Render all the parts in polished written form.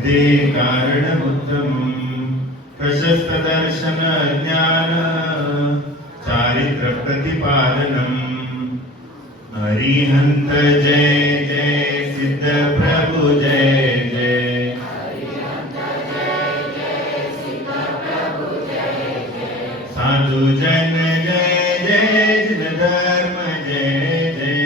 सिद्धे कारणमुत्तमम् प्रशस्तदर्शन ज्ञान चारित्र प्रतिपादनम् हरिहंत जय जय सिद्ध प्रभु जय जय साधु जन जय जय जिन धर्म जय जय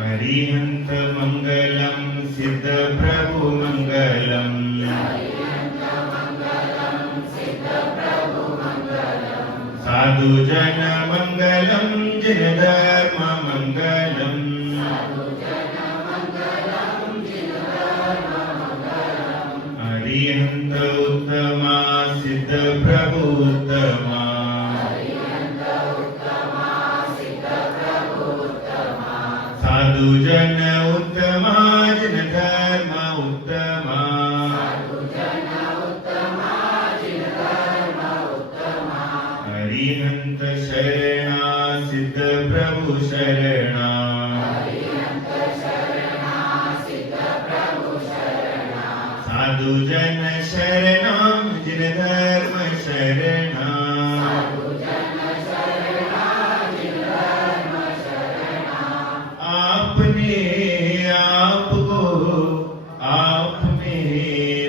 हरिहंत मंगलम सिद्ध प्रभु मंगलम साधु जन मंगलम जिन धर्म मंगलम हरिहंत उत्तमा सिद्ध प्रभु उत्तमा साधु जन उत्तमा जिन धर्म उत्तमा हरिहंत शरणा सिद्ध प्रभु शरणा साधु जन शरणा जिन धर्म शरणा आपने आपको आप में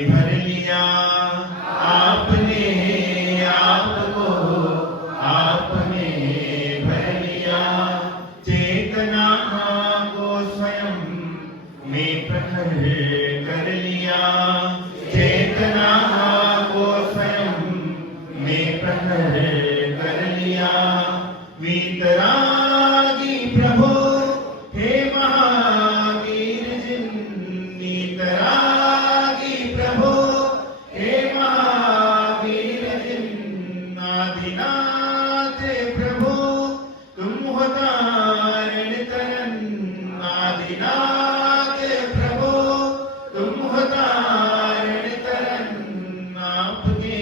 भर लिया आपने आपको आप में भर लिया चेतना को स्वयं में प्रखर कर लिया चेतना को स्वयं में प्रखर कर लिया वीतरागी प्रभु हे महावीर जिन वीतरागी प्रभु हे महावीर जिन आदिनाथ प्रभु तुम हो तारण तरन आदिनाथ प्रभु तुम हो तारण तरन आपके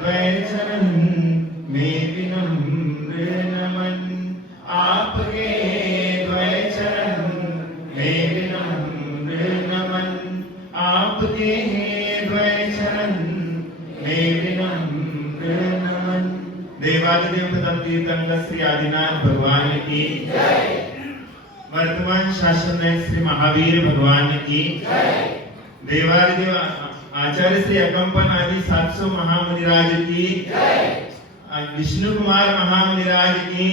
द्वय चरण में विनम्र नमन आपके द्वय चरण में विनम्र नमन आपके द्वय चरण में विनम्र नमन देवादिदेव प्रथम तीर्थंकर श्री आदिनाथ भगवान की वर्तमान शासन श्री महावीर भगवान की देवादिदेव आचार्य श्री अकंपन आदि 700 महामुनिराज की विष्णु कुमार महामुनिराज की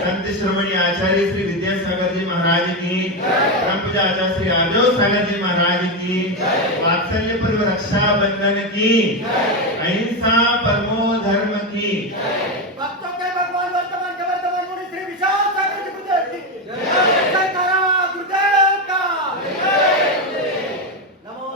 संत श्रमणी आचार्य श्री विद्यासागर जी महाराज की परम पूज्य आचार्य श्री यादव सागर जी महाराज की वात्सल्य पर्व रक्षा बंधन की अहिंसा परमो धर्म की भक्तों के भगवान वर्तमान के वर्तमान मुनि श्री विशाल सागर जी गुरुदेव की जय करा गुरुदेव का नमो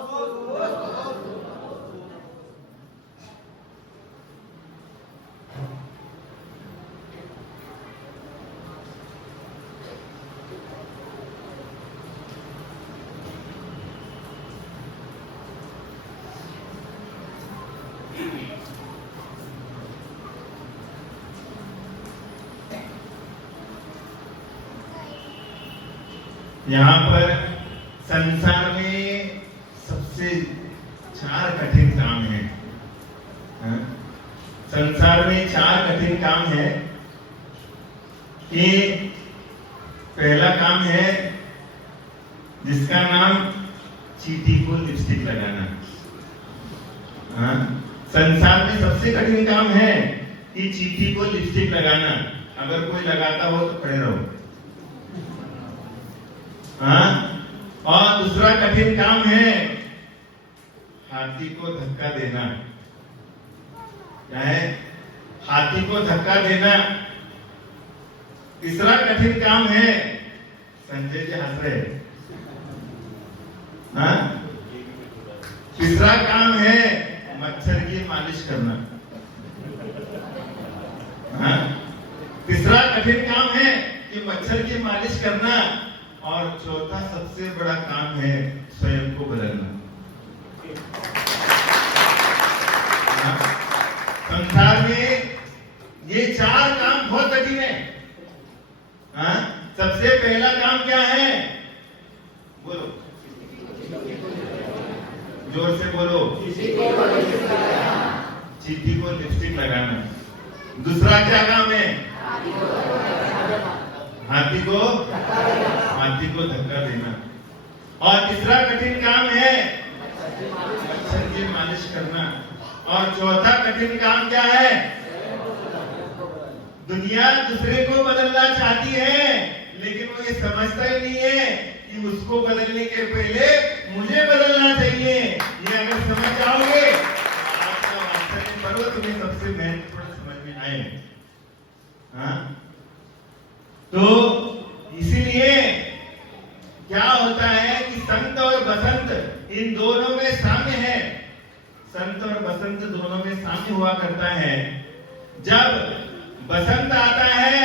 यहाँ पर संसार में सबसे 4 कठिन काम है। संसार में 4 कठिन काम है कि पहला काम है जिसका नाम चींटी को लिपस्टिक लगाना। संसार में सबसे कठिन काम है कि चींटी को लिपस्टिक लगाना। अगर कोई लगाता हो तो खड़े रहो। और दूसरा कठिन काम है हाथी को धक्का देना। क्या है? हाथी को धक्का देना। तीसरा कठिन काम है संजय जी हंस रहे। तीसरा काम है मच्छर की मालिश करना। तीसरा कठिन काम है कि मच्छर की मालिश करना। और चौथा सबसे बड़ा काम है स्वयं को बदलना। संसार में ये 4 काम बहुत कठिन है। सबसे पहला काम क्या है? बोलो, जोर से बोलो। चींटी को लिपस्टिक लगाना। दूसरा क्या काम है? हाथी को धक्का देना। और तीसरा कठिन काम है मच्छर की मालिश करना। और चौथा कठिन काम क्या है? दुनिया दूसरे को बदलना चाहती है, लेकिन वो ये समझता ही नहीं है कि उसको बदलने के पहले मुझे बदलना चाहिए। ये अगर समझ जाओगे आपका वास्तविक पर्व तुम्हें सबसे महत्वपूर्ण समझ में आए। हाँ? तो इसीलिए क्या होता है कि संत और बसंत इन दोनों में साम्य है। संत और बसंत दोनों में साम्य हुआ करता है। जब बसंत आता है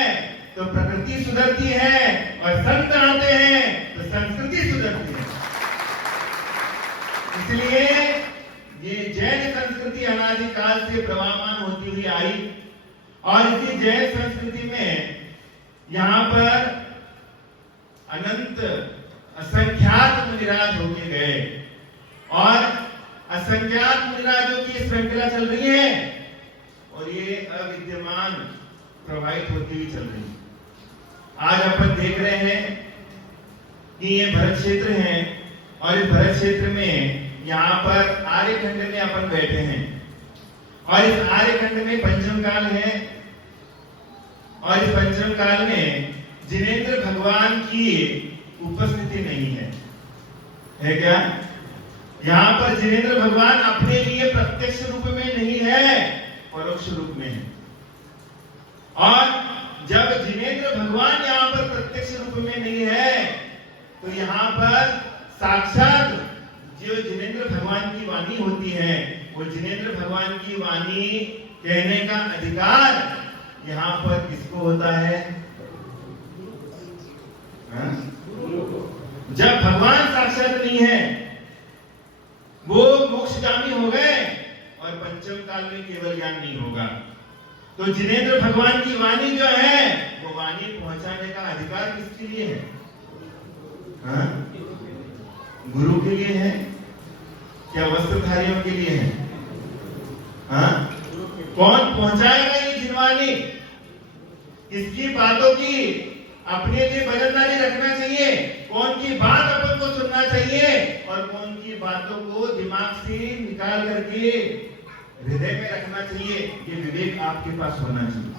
तो प्रकृति सुधरती है, और संत आते हैं तो संस्कृति सुधरती है। इसलिए ये जैन संस्कृति अनादिकाल से प्रवाहमान होती हुई आई, और इसी जैन संस्कृति में यहाँ पर अनंत असंख्यात मुनिराज होके गए, और असंख्यात मुनिराजों की श्रृंखला चल रही है, और ये अविद्यमान प्रवाहित होती हुई चल रही है। आज अपन देख रहे हैं कि ये भरत क्षेत्र है, और इस भरत क्षेत्र में यहाँ पर आर्यखंड में अपन बैठे हैं, और इस आर्यखंड में पंचम काल है, और इस पंचम काल में जिनेंद्र भगवान की उपस्थिति नहीं है क्या? यहाँ पर जिनेंद्र भगवान अपने लिए प्रत्यक्ष रूप में नहीं है, परोक्ष रूप में है। और जब जिनेंद्र भगवान यहाँ पर प्रत्यक्ष रूप में नहीं है, तो यहाँ पर साक्षात जो जिनेंद्र भगवान की वाणी होती है, वो जिनेंद्र भगवान की वाणी कहने का अधिकार यहाँ पर किसको होता है? जब भगवान साक्षात नहीं है, वो मोक्षगामी हो गए, और पंचम काल में केवल ज्ञान नहीं होगा। तो जिनेंद्र भगवान की वाणी जो है, वो वाणी पहुंचाने का अधिकार किसके लिए है? हाँ? गुरु के लिए है क्या वस्त्रधारियों के लिए है? हाँ? कौन पहुंचाएगा ये जिनवाणी? किसकी बातों की अपने लिए वजनदारी रखना चाहिए? कौन की बात अपन को सुनना चाहिए, और कौन की बातों को दिमाग से निकाल करके हृदय में रखना चाहिए? ये विवेक आपके पास होना चाहिए।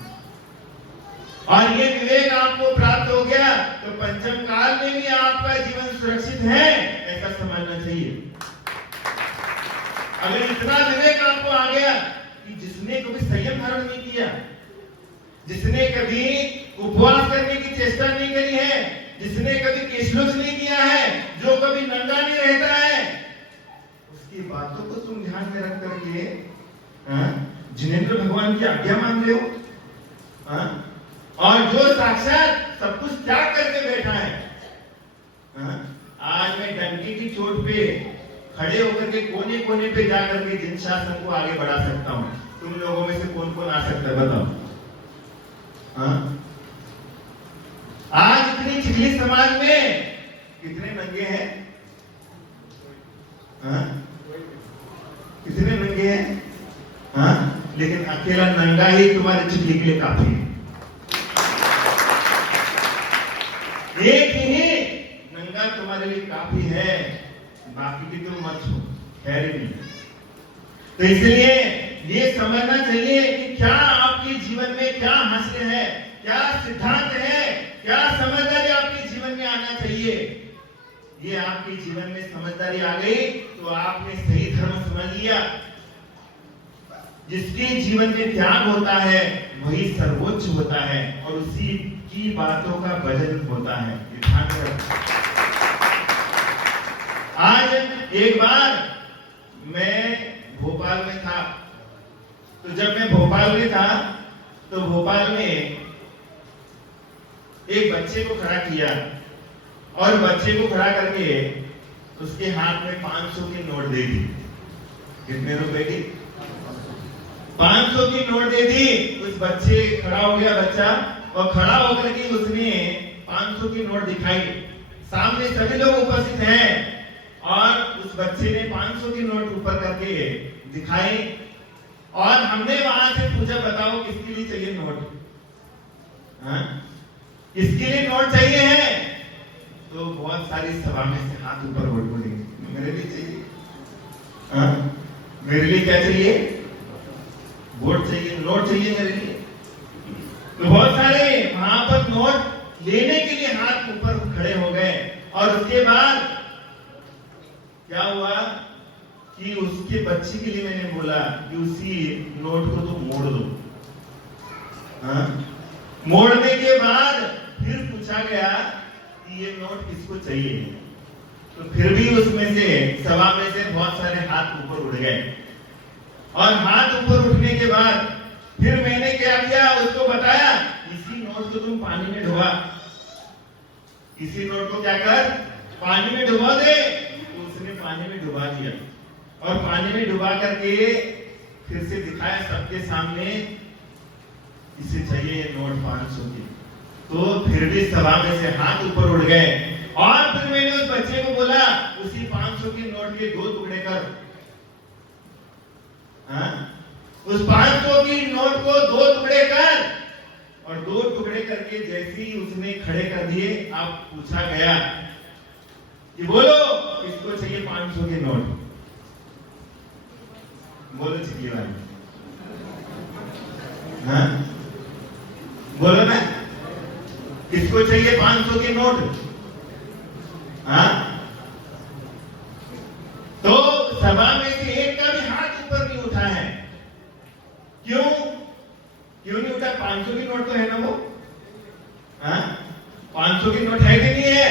और ये विवेक आपको प्राप्त हो गया तो पंचम काल में भी आपका जीवन सुरक्षित है, ऐसा समझना चाहिए। अगर इतना विवेक आपको आ गया कि जिसने कभी संयम धारण नहीं किया, जिसने कभी उपवास करने की चेष्टा नहीं करी है, जिसने कभी केशलोच नहीं किया है, जो कभी नंगा नहीं रहता है, उसकी बातों को तुम ध्यान में रख करके जिनेंद्र भगवान की आज्ञा मान रहे हो। और जो साक्षात सब कुछ त्याग करके बैठा है। आज मैं डंकी की चोट पे खड़े होकर के कोने कोने पे जाकर के जिन शासन को आगे बढ़ा सकता हूँ। तुम लोगों में से कौन कौन आ सकता है बताओ? आज इतनी चिखली समाज में कितने नंगे हैं? कितने नंगे हैं? लेकिन अकेला नंगा ही तुम्हारे चिखली के लिए काफी है। एक ही नंगा तुम्हारे लिए काफी है, बाकी की तुम मत छो, खैर नहीं। तो इसलिए ये समझना चाहिए कि क्या आपके जीवन में क्या हासिल है, क्या सिद्धांत है, क्या समझदारी आपके जीवन में आना चाहिए। ये आपके जीवन में समझदारी आ गई तो आपने सही धर्म समझ लिया। जिसके जीवन में त्याग होता है वही सर्वोच्च होता है, और उसी की बातों का भजन होता है। ध्यान रखो। आज एक बार मैं भोपाल में था, तो जब मैं भोपाल में था तो भोपाल में एक बच्चे को खड़ा किया, और बच्चे को खड़ा करके उसके हाथ में 500 की नोट दे दी। कितने रुपए की? 500 की नोट दे दी। उस बच्चे खड़ा हो गया बच्चा, और खड़ा होकर के उसने 500 की सामने सभी लोग उपस्थित हैं और उस बच्चे ने 500 की नोट ऊपर करके दिखाई और हमने वहां से पूछा, बताओ किसके लिए चाहिए नोट? हाँ? किसके लिए नोट चाहिए है? तो बहुत सारी सभा में से हाथ ऊपर उठ पड़े, मेरे लिए चाहिए। हाँ? मेरे लिए क्या चाहिए? वोट चाहिए, नोट चाहिए मेरे लिए। तो बहुत सारे वहां पर नोट लेने के लिए हाथ ऊपर खड़े हो गए और उसके बाद क्या हुआ कि उसके बच्चे के लिए मैंने बोला कि उसी नोट को तो मोड़ दो। हाँ? मोड़ने के बाद फिर पूछा गया कि ये नोट किसको चाहिए, तो फिर भी उसमें से सभा में से बहुत सारे हाथ ऊपर उड़ गए और हाथ ऊपर उठने के बाद फिर मैंने क्या किया, उसको बताया, इसी नोट को तुम पानी में डुबा, इसी नोट को क्या कर, पानी में डुबा दे। तो उसने पानी में डुबा दिया और पानी में डुबा करके फिर से दिखाया सबके सामने, इसे चाहिए ये नोट 500 की। तो फिर भी सभा में से हाथ ऊपर उड़ गए और फिर मैंने उस बच्चे को बोला, उसी 500 की नोट के 2 टुकड़े कर। हाँ? उस 500 की नोट को 2 टुकड़े कर और 2 टुकड़े करके जैसे ही उसने खड़े कर दिए, अब पूछा गया कि बोलो किसको चाहिए 500 की नोट? बोलो चिल्ली वाली। हाँ? बोलो ना, किसको चाहिए 500 की नोट? हाँ? तो सभा में से एक का भी हाथ ऊपर नहीं उठा है। क्यों नहीं उठा? 500 की नोट तो है ना वो। हाँ? 500 की नोट है कि नहीं है?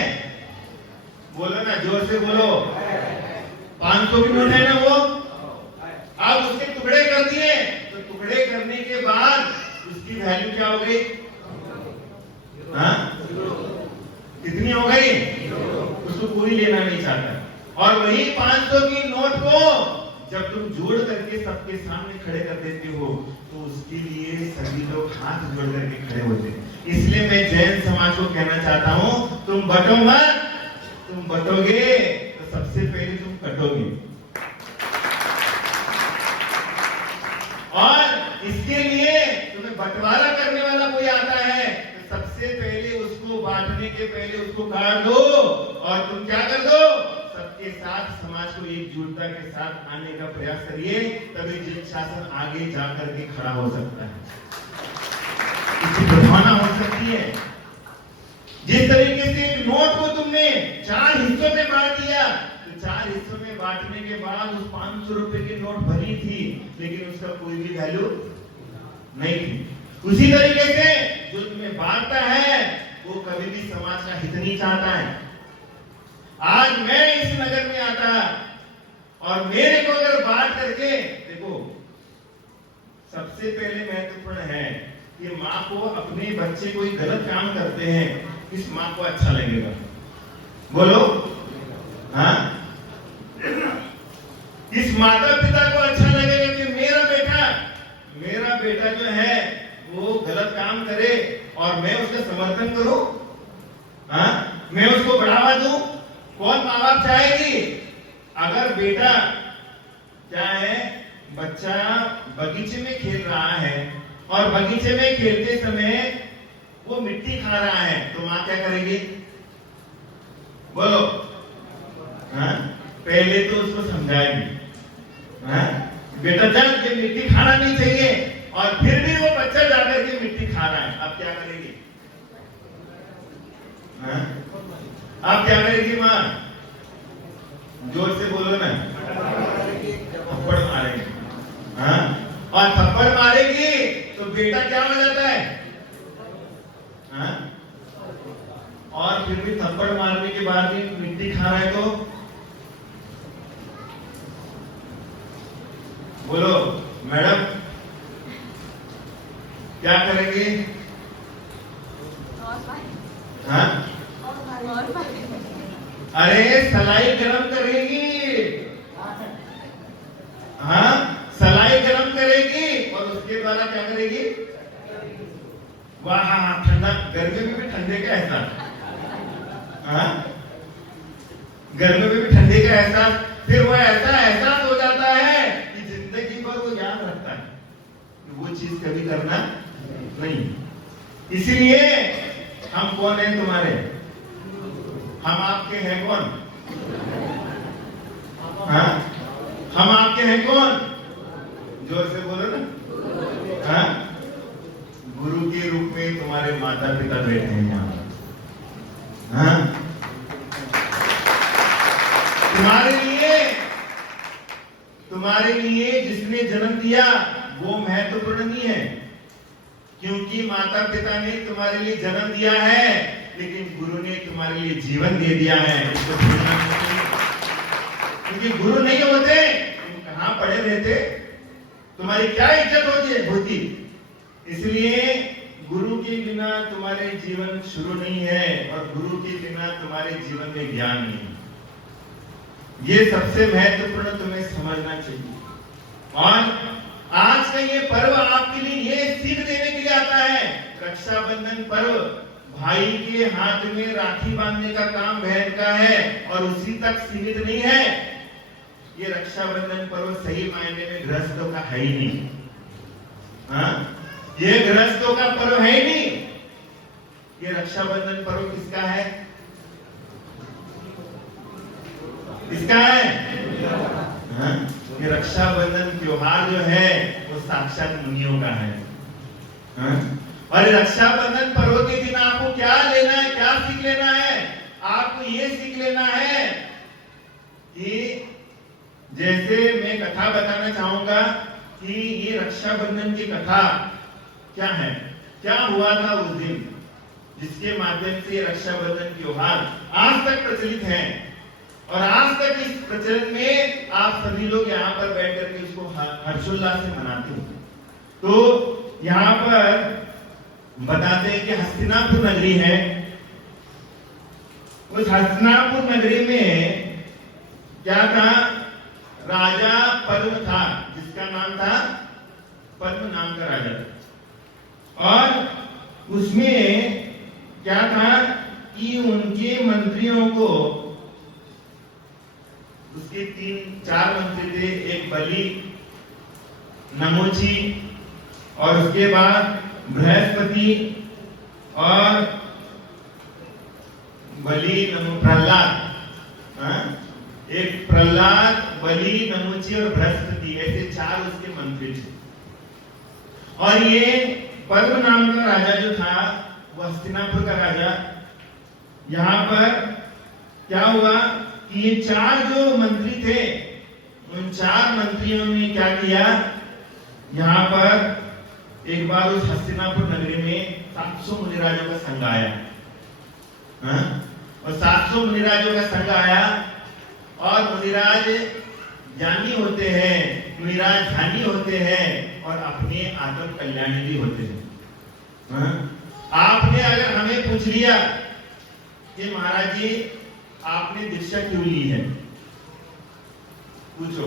बोलो ना, जोर से बोलो। 500 की नोट है ना वो। अब उसके टुकड़े कर दिए, तो टुकड़े करने के बाद उसकी वैल्यू क्या हो गई? हाँ? कितनी हो गई? उसको पूरी लेना नहीं चाहता। और वही 500 की नोट को जब तुम जोड़ करके सबके सामने खड़े कर देते हो, तो उसके लिए सभी लोग हाथ जोड़ करके खड़े होते हैं। इसलिए मैं जैन समाज को कहना चाहता हूं, तुम बटो मत, तुम बटोगे तो सबसे पहले तुम कटोगे। और इसके लिए तुम्हें बंटवारा करने वाला कोई आता है तो सबसे पहले उसको बांटने के पहले उसको काट दो और तुम क्या कर दो, सबके साथ समाज को एकजुटता के साथ आने का प्रयास करिए, तभी जैन शासन आगे जाकर के खड़ा हो सकता है, इसकी प्रधाना हो सकती है। जिस तरीके से एक नोट को तुमने 4 हिस्सों में बांट दिया, तो 4 हिस्सों में बांटने के बाद उस 500 रुपए की नोट भरी थी, लेकिन उसका कोई भी वैल्यू नहीं थी। उसी तरीके से जो तुम्हें बांटता है वो कभी भी समाज का हित नहीं चाहता है। आज मैं इस नगर में आता और मेरे को अगर बांट करके देखो, सबसे पहले महत्वपूर्ण है कि माँ को अपने बच्चे कोई गलत काम करते हैं, इस माँ को अच्छा लगेगा। बोलो हाँ, इस माता पिता को अच्छा लगेगा कि मेरा बेटा जो है वो गलत काम करे और मैं उसका समर्थन करूं, हाँ, मैं उसको बढ़ावा दूं। कौन माँ बाप चाहेगी? अगर बेटा क्या है, बच्चा बगीचे में खेल रहा है और बगीचे में खेलते समय वो मिट्टी खा रहा है, तो माँ क्या करेगी? बोलो हाँ, पहले तो उसको समझाएगी, हाँ, बेटा चल ये मिट्टी खाना नहीं चाहिए, और फिर भी वो बच्चा जाकर के मिट्टी खा रहा है, अब क्या करेगी? हाँ? अब क्या करेगी माँ? जोर से बोलो ना। थप्पड़ मारेगी, हाँ? और थप्पड़ मारेगी तो बेटा क्या हो जाता है, हाँ? और फिर भी थप्पड़ मारने के बाद भी मिट्टी खा रहा है तो बोलो मैडम क्या करेंगे? हाँ? अरे सलाई गरम करेगी, हाँ, सलाई गरम करेगी और उसके द्वारा क्या करेगी? वाह, ठंडा, गर्मी में भी ठंडे का एहसास, हाँ, गर्मी में भी ठंडे का एहसास, फिर वो ऐसा एहसास हो जाता है कि जिंदगी भर वो याद रखता है कि वो चीज कभी करना नहीं। इसलिए हम कौन है तुम्हारे, हम आपके हैं कौन? हाँ, हम आपके हैं कौन? जोर से बोलो ना। हाँ, गुरु के रूप में तुम्हारे माता पिता बैठे हैं यहाँ। हाँ, तुम्हारे लिए जिसने जन्म दिया वो महत्वपूर्ण नहीं है, क्योंकि माता पिता ने तुम्हारे लिए जन्म दिया है, लेकिन गुरु ने तुम्हारे लिए जीवन दे दिया है। इसको भूलना नहीं, क्योंकि गुरु नहीं होते तुम कहां पड़े रहते, तुम्हारी क्या इज्जत होती। इसलिए गुरु के बिना तुम्हारे जीवन शुरू नहीं है, और गुरु के बिना तुम्हारे जीवन में ज्ञान नहीं है। ये सबसे महत्वपूर्ण तुम्हें समझना चाहिए। और आज का ये पर्व आपके लिए ये सीख देने के लिए आता है। रक्षाबंधन पर्व भाई के हाथ में राखी बांधने का काम बहन का है, और उसी तक सीमित नहीं है। ये रक्षाबंधन पर्व सही मायने में गृहस्थों का है ही नहीं। हाँ, ये गृहस्थों का पर्व है ही नहीं। ये रक्षाबंधन पर्व किसका है? किसका है? हाँ? ये रक्षाबंधन त्योहार जो है वो साक्षात मुनियों का है। हाँ? और रक्षाबंधन पर्व के दिन आपको क्या लेना है, क्या सीख लेना है? आपको ये सीख लेना है कि जैसे मैं कथा बताना चाहूंगा कि ये रक्षाबंधन की कथा क्या है, क्या हुआ था उस दिन, जिसके माध्यम से रक्षाबंधन त्योहार आज तक प्रचलित है। और आज तक इस प्रचलन में आप सभी लोग यहाँ पर बैठ करके उसको हर्षोल्लास से मनाते हैं। तो यहाँ पर बताते हैं कि हस्तिनापुर नगरी है। उस हस्तिनापुर नगरी में क्या था? राजा पद्म था, जिसका नाम था पद्म नाम का राजा था। और उसमें क्या था कि उनके मंत्रियों को, उसके 3-4 मंत्री थे, एक बलि, नमोची, और उसके बाद बृहस्पति, और बलि, प्रहलाद। एक प्रहलाद, बलि, नमोची और बृहस्पति, ऐसे 4 उसके मंत्री थे। और ये पद्म नाम का राजा जो था वो हस्तिनापुर का राजा। यहाँ पर क्या हुआ कि ये 4 जो मंत्री थे, उन 4 मंत्रियों ने क्या किया, यहाँ पर एक बार उस हस्तिनापुर नगरी में 700 मुनिराजों का संघ आया। और 700 मुनिराजों का संघ आया, और मुनिराज ज्ञानी होते हैं, मुनिराज ध्यानी होते हैं, और अपने आत्म कल्याणी भी होते हैं। आपने अगर हमें पूछ लिया कि महाराज जी आपने दीक्षा क्यों ली है, पूछो,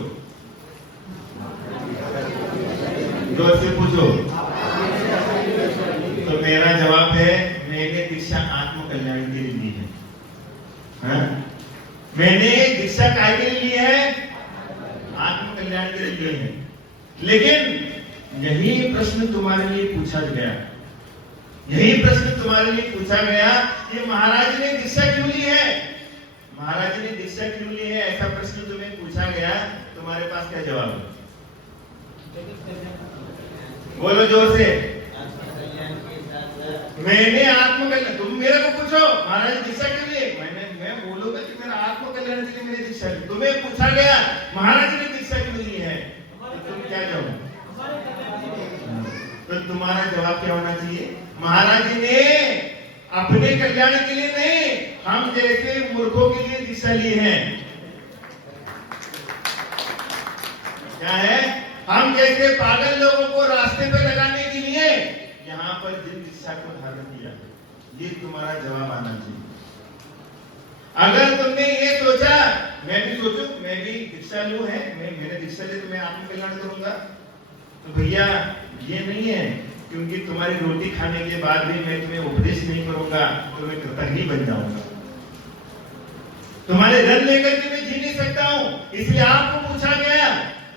जोर से पूछो। तो मेरा जवाब है मैंने दीक्षा आत्म कल्याण के लिए ली है। हाँ? मैंने दीक्षा काय के लिए ली है? आत्म कल्याण के लिए है। लेकिन यही प्रश्न तुम्हारे लिए पूछा गया, यही प्रश्न तुम्हारे लिए पूछा गया कि महाराज ने दीक्षा क्यों ली है, महाराज ने दीक्षा क्यों ली है, ऐसा प्रश्न तुम्हें पूछा गया। तुम्हारे पास क्या जवाब है? बोलो जोर से। मैंने आत्मकल्याण, तुम मेरे को पूछो महाराज दीक्षा क्यों ली, मैं बोलूंगा कि मेरा आत्मकल्याण के लिए मैंने दीक्षा ली। तुम्हें पूछा गया महाराज ने दीक्षा क्यों ली है, तो तुम क्या जवाब? तो तुम्हारा जवाब क्या होना चाहिए? महाराज जी ने अपने कल्याण के लिए नहीं, हम जैसे मूर्खों के लिए दीक्षा ली है। क्या है? हम जैसे पागल लोगों को रास्ते पे लगाने के लिए यहाँ पर जिन दीक्षा को धारण किया, ये तुम्हारा जवाब आना चाहिए। अगर तुमने ये सोचा, मैं भी सोचूं, मैं भी दीक्षा लूं है, मैंने दीक्षा ली तो मैं आत्म कल्याण करूंगा, तो भैया ये नहीं है, क्योंकि तुम्हारी रोटी खाने के बाद भी मैं तुम्हें उपदेश नहीं करूंगा तो मैं कृतज्ञ बन जाऊंगा। तुम्हारे धन लेकर के मैं जी नहीं सकता हूं। इसलिए आपको पूछा गया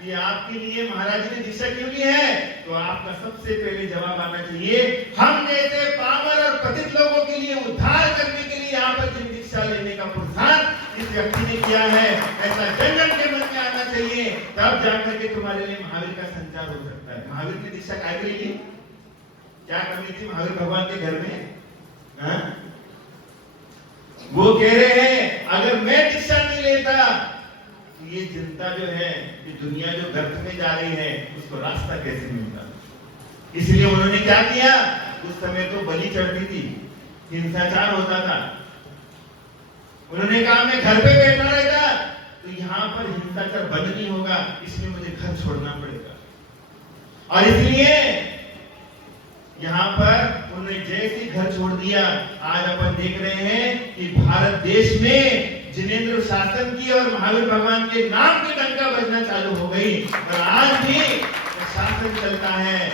कि आपके लिए महाराज जी ने दीक्षा क्यों ली है, तो आपका सबसे पहले जवाब आना चाहिए, हम जैसे पामर और पतित लोगों के लिए उद्धार करने के लिए यहाँ पर जिन दीक्षा लेने का पुरुषार्थ इस व्यक्ति ने किया है, ऐसा जन जन के मन में आना चाहिए। तब जाकर के तुम्हारे लिए महावीर का संचार हो सकता है। महावीर की दीक्षा काय के लिए, क्या कमी थी महावीर भगवान के घर में? हा? वो कह रहे हैं अगर मैं दीक्षा नहीं लेता तो ये जनता जो है, ये दुनिया जो गर्त में जा रही है, उसको रास्ता कैसे मिलता। इसलिए उन्होंने क्या किया, उस समय तो बलि चढ़ती थी, हिंसाचार होता था। उन्होंने कहा मैं घर पे बैठा रहता तो यहाँ पर हिंसाचार बंद नहीं होगा, इसलिए मुझे घर छोड़ना पड़ेगा। और इसलिए यहाँ पर उन्होंने जैसे घर छोड़ दिया, आज अपन देख रहे हैं कि भारत देश में जिनेंद्र शासन की और महावीर भगवान के नाम की डंका बजना चालू हो गई। और आज भी शासन चलता है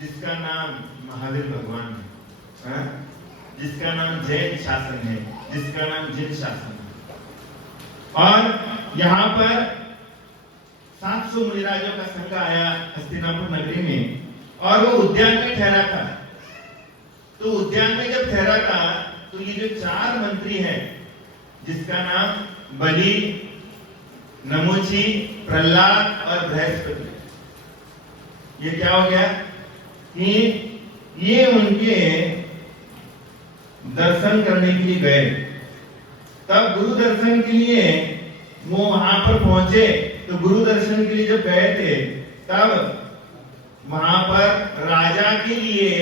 जिसका नाम महावीर भगवान है, जिसका नाम जैन शासन है, जिसका नाम जैन शासन है। और यहाँ पर 700 मुनिराजों का संघ आया हस्तिनापुर नगरी में, और वो उद्यान में ठहरा था। तो उद्यान में जब ठहरा था तो ये जो 4 मंत्री हैं, जिसका नाम बलि, नमोची, प्रहलाद और बृहस्पति, ये क्या हो गया कि ये उनके दर्शन करने के लिए गए। तब गुरु दर्शन के लिए वो वहां पर पहुंचे। तो गुरु दर्शन के लिए जब गए थे, तब वहां पर राजा के लिए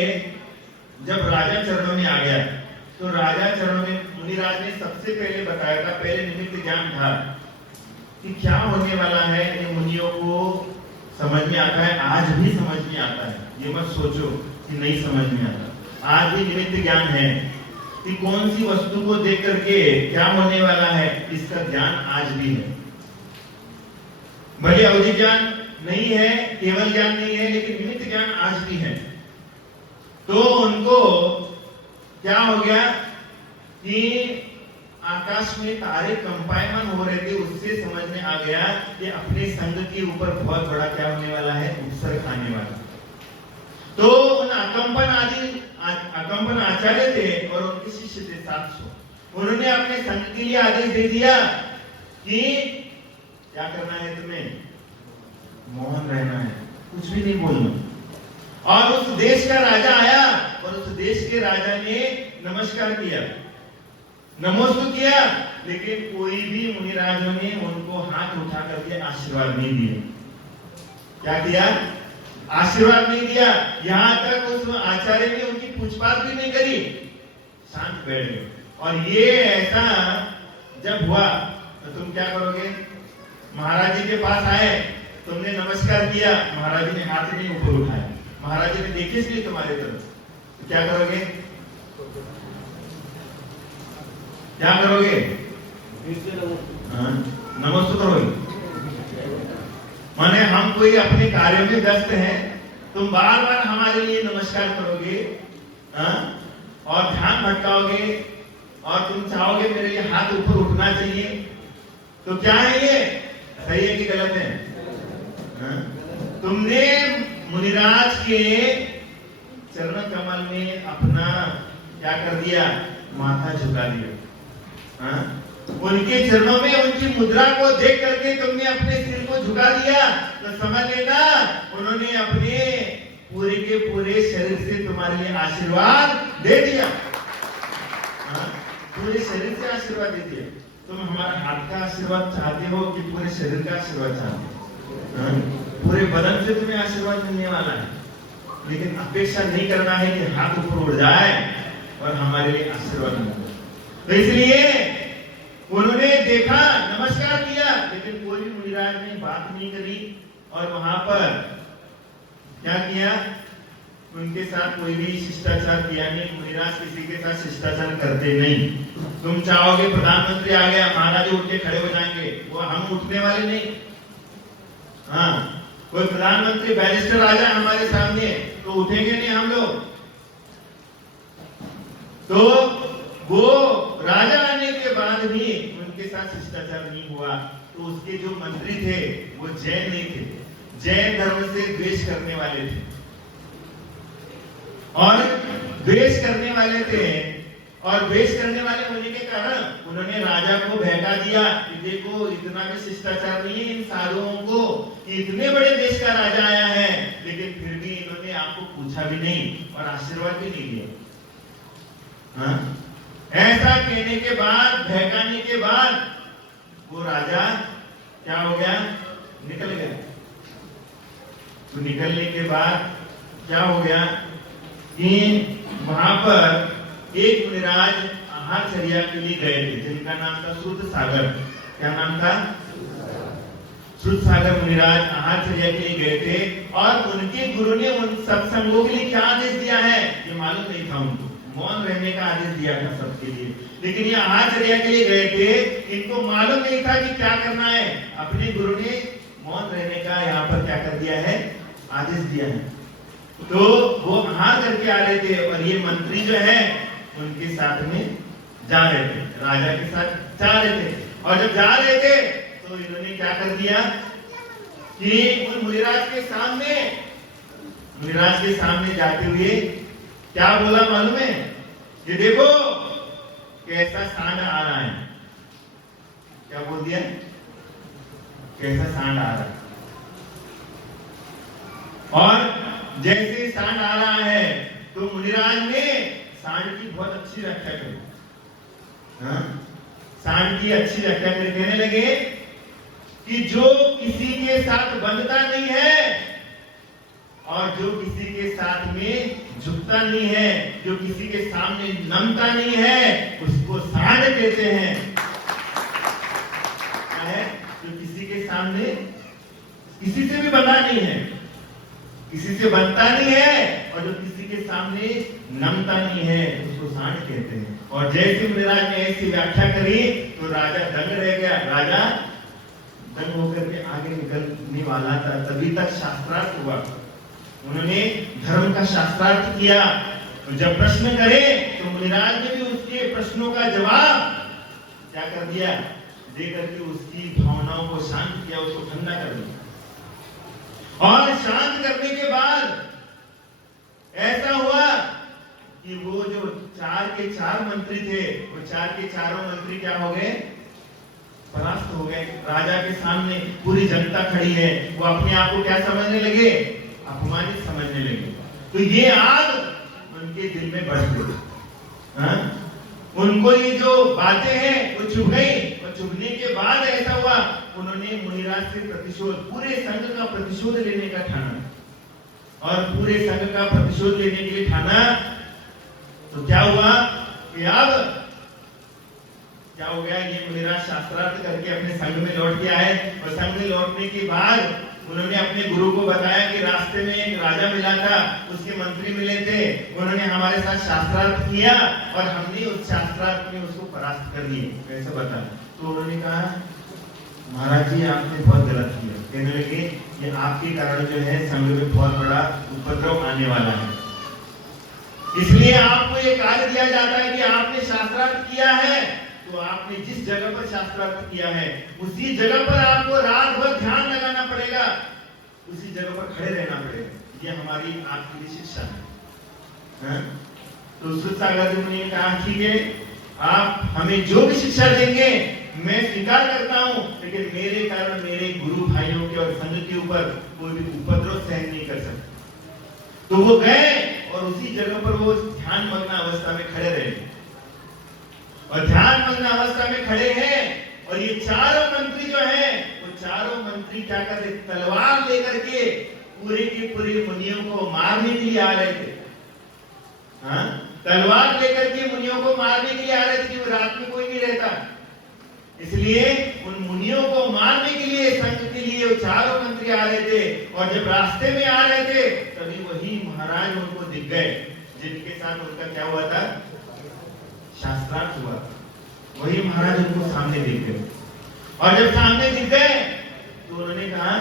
जब राजा चरणों में आ गया, तो राजा चरणों में मुनिराज ने सबसे पहले बताया था, पहले निमित्त ज्ञान था कि क्या होने वाला है। ये मुनियों को समझ में आता है, आज भी समझ में आता है, ये मत सोचो कि नहीं समझ में आता। आज भी निमित्त ज्ञान है कि कौन सी वस्तु को देख करके क्या होने वाला है, इसका ज्ञान आज भी है। भले अवधि ज्ञान नहीं है, केवल ज्ञान नहीं है, लेकिन निमित्त ज्ञान आज भी है। तो उनको क्या हो गया कि आकाश में तारे कंपायमान हो रहे थे, उससे समझ में आ गया कि अपने संघ के ऊपर बहुत बड़ा क्या होने वाला है, उपसर्ग आने वाला। तो उन अकंपन आचार्य थे और उनके शिष्य थे 700। उन्होंने अपने संघ के लिए आदेश दे दिया कि क्या करना है, तुम्हें मौन रहना है, कुछ भी नहीं बोलना। और उस देश का राजा आया और उस देश के राजा ने नमस्कार किया, नमोस्तु किया, लेकिन कोई भी मुनिराजों ने उनको हाथ उठा करके आशीर्वाद नहीं दिया। क्या किया? आशीर्वाद नहीं दिया। यहां तक उस आचार्य ने उनकी पूछताछ भी नहीं करी, शांत बैठ गए। और ये ऐसा जब हुआ तो तुम क्या करोगे? महाराज जी के पास आए, तुमने नमस्कार किया, महाराज जी ने हाथ नहीं ऊपर उठाया, महाराज जी ने देखे इसलिए तुम्हारे तरफ, तो क्या करोगे? क्या करोगे? नमस्ते करोगे। माने हम कोई अपने कार्य में व्यस्त हैं, तुम बार बार हमारे लिए नमस्कार करोगे और ध्यान भटकाओगे और तुम चाहोगे मेरे लिए हाथ ऊपर उठना चाहिए, तो क्या है ये? सही है कि गलत है? तुमने मुनिराज के चरण कमल में अपना क्या कर दिया? माथा झुका दिया। उनके चरणों में उनकी मुद्रा को देख करके तुमने अपने सिर को झुका दिया, तो समझ लेना उन्होंने अपने पूरे के पूरे शरीर से तुम्हारे लिए आशीर्वाद दे दिया। पूरे शरीर से आशीर्वाद दे दिया। तुम हमारा हाथ का आशीर्वाद चाहते हो कि पूरे शरीर का आशीर्वाद चाहते हो? पूरे बदन से तुम्हें आशीर्वाद मिलने वाला है, लेकिन अपेक्षा नहीं करना है कि हाथ ऊपर उड़ जाए और हमारे लिए आशीर्वाद मिले। तो इसलिए उन्होंने देखा, नमस्कार किया, लेकिन कोई भी मुनिराज ने बात नहीं करी। और वहां पर क्या किया? उनके साथ कोई भी शिष्टाचार किया नहीं। मुनिराज किसी के साथ शिष्टाचार करते नहीं। तुम चाहोगे प्रधानमंत्री आ गया, महाराज उठ के खड़े हो जाएंगे, वो हम उठने वाले नहीं। कोई प्रधानमंत्री बैरिस्टर आ जाए हमारे सामने तो उठेंगे नहीं हम लोग। तो वो राजा आने के बाद भी उनके साथ शिष्टाचार नहीं हुआ, तो उसके जो मंत्री थे वो जैन नहीं थे, जैन धर्म से द्वेष करने वाले थे, और द्वेष करने वाले थे, और द्वेष करने वाले होने के कारण उन्होंने राजा को बहका दिया कि देखो इतना भी शिष्टाचार नहीं है इन साधुओं को, इतने बड़े देश का राजा आया है, लेकिन फिर भी इन्होंने आपको पूछा भी नहीं और आशीर्वाद भी नहीं दिया। हाँ? ऐसा कहने के बाद, बहकाने के बाद वो राजा क्या हो गया, निकल गया। तो निकलने के बाद क्या हो गया कि वहां पर एक मुनिराज आहारचर्या के लिए गए थे, जिनका नाम था शुद्ध सागर। क्या नाम था? शुद्ध सागर मुनिराज आहारचर्या के लिए गए थे, और उनके गुरु ने उन सत्संगों के लिए क्या आदेश दिया है ये मालूम नहीं था उनको, मौन रहने का आदेश दिया था सबके लिए। लेकिन ये आहारचर्या के लिए गए थे, इनको मालूम नहीं था कि क्या करना है। अपने गुरु ने मौन रहने का यहाँ पर क्या कर दिया है, आदेश दिया है। तो वो आहार करके आ रहे थे, और ये मंत्री जो है उनके साथ में जा रहे थे, राजा के साथ जा रहे थे। और जब जा रहे थे तो इन्होंने क्या कर दिया कि उन मुनिराज के सामने जाते हुए क्या बोला मालूम है? ये देखो कैसा सांड आ रहा है। क्या बोल दिया? कैसा सांड आ रहा है। और जैसे सांड आ रहा है तो मुनिराज ने सांड की बहुत अच्छी व्याख्या करी। हाँ? सांड की अच्छी व्याख्या करके कहने लगे कि जो किसी के साथ बंधता नहीं है और जो किसी के साथ में झुकता नहीं है, जो किसी के सामने नमता नहीं है, उसको सांड कहते हैं। क्या है? जो किसी के सामने किसी से भी बंधा नहीं है, किसी से बनता नहीं है, और जो किसी के सामने नमता नहीं है, उसको सांड कहते हैं। और जैसे मुनिराज ने ऐसी व्याख्या करी तो राजा दंग रह गया। राजा दंग होकर के आगे निकलने वाला था, तभी तक शास्त्रार्थ हुआ। उन्होंने धर्म का शास्त्रार्थ किया। तो जब प्रश्न करे तो मुनिराज ने भी उसके प्रश्नों का जवाब क्या कर दिया, देकर के उसकी भावनाओं को शांत किया, उसको ठंडा कर दिया। और शांत करने के बाद ऐसा हुआ कि वो जो 4 के 4 मंत्री थे, वो 4 के चारों मंत्री क्या हो गए, परास्त हो गए। राजा के सामने पूरी जनता खड़ी है, वो अपने आप को क्या समझने लगे, अपमानित समझने लगे। तो ये आग उनके दिल में बढ़ गई। हाँ? उनको ये जो बातें हैं वो चुभ गई, और चुभने के बाद ऐसा हुआ उन्होंने मुनिराज से प्रतिशोध, पूरे संघ का प्रतिशोध लेने का ठाना। और पूरे संघ का प्रतिशोध लेने के लिए ठाना तो क्या हुआ कि अब क्या हो गया, ये मुनिराज शास्त्रार्थ करके अपने संघ में लौट के आए। और संघ में लौटने के बाद उन्होंने अपने गुरु को बताया कि रास्ते में एक राजा मिला था, उसके मंत्री मिले थे, उन्होंने हमारे साथ शास्त्रार्थ किया और हमने उस शास्त्रार्थ में उसको परास्त कर दिए। कैसे बता? तो उन्होंने कहा महाराज जी आपने बहुत गलत किया। कहने लगे ये आपके कारण जो है संघ में बहुत बड़ा उपद्रव आने वाला है, इसलिए आपको ये कार्य दिया जाता है कि आपने शास्त्रार्थ किया है, तो आपने जिस जगह पर शास्त्रार्थ किया है उसी जगह पर आपको रात भर ध्यान लगाना पड़ेगा, उसी जगह पर खड़े रहना पड़ेगा। ये हमारी आपके लिए शिक्षा है। तो शुद्ध सागर जी ने कहा ठीक है, आप हमें जो भी शिक्षा देंगे मैं स्वीकार करता हूं, लेकिन मेरे कारण मेरे गुरु भाइयों के और संघ के ऊपर कोई भी उपद्रव सहन नहीं कर सकता। तो वो गए और उसी जगह पर वो ध्यान मग्न अवस्था में खड़े रहे, और ध्यान मग्न अवस्था में खड़े हैं। और ये चारों मंत्री जो हैं वो चारों मंत्री क्या कर रहे, तलवार लेकर के पूरे के पूरे मुनियों को मारने के लिए आ रहे थे। हाँ? तलवार लेकर के मुनियों को मारने के लिए आ रहे थे, कि वो रात में कोई नहीं रहता, इसलिए उन मुनियों को मारने के लिए संघ के लिए वो चारों मंत्री आ रहे थे। और जब रास्ते में आ रहे थे तभी वही महाराज उनको दिख गए, जिनके साथ उनका क्या हुआ था, शास्त्रार्थ हुआ। वही महाराज उनको सामने दिख गए, और जब सामने दिख गए तो उन्होंने कहा